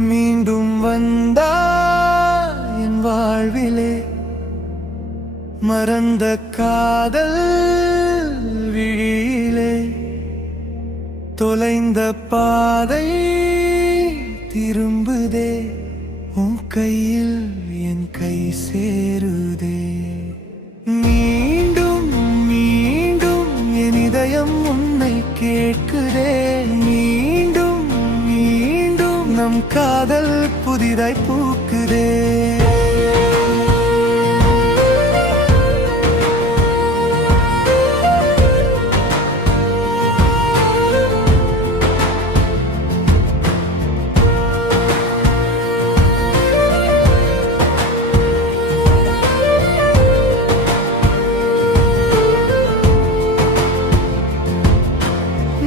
மீண்டும் வந்தா என் வாழ்விலே மறந்த காதல் விழியிலே தொலைந்த பாதை திரும்புதே உன் கையில் என் கை சேருதே மீண்டும் மீண்டும் என் இதயம் உன்னை கேட்குதே மீண்டும் மீண்டும் நம் காதல் புதிதாய் பூக்குதே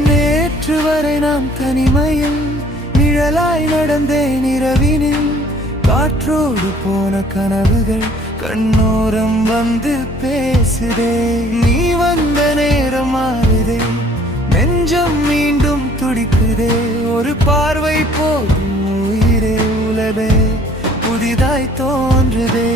நேற்று வரை நாம் தனிமையில் நிழலாய் நடந்தேன் இரவினில் காற்றோடு போன கனவுகள் கண்ணோரம் வந்து பேசுதே நீ வந்த நேரம் மாறுதே நெஞ்சம் மீண்டும் துடிக்குதே ஒரு பார்வை போதும் உயிரே உலகே புதிதாய் தோன்றுதே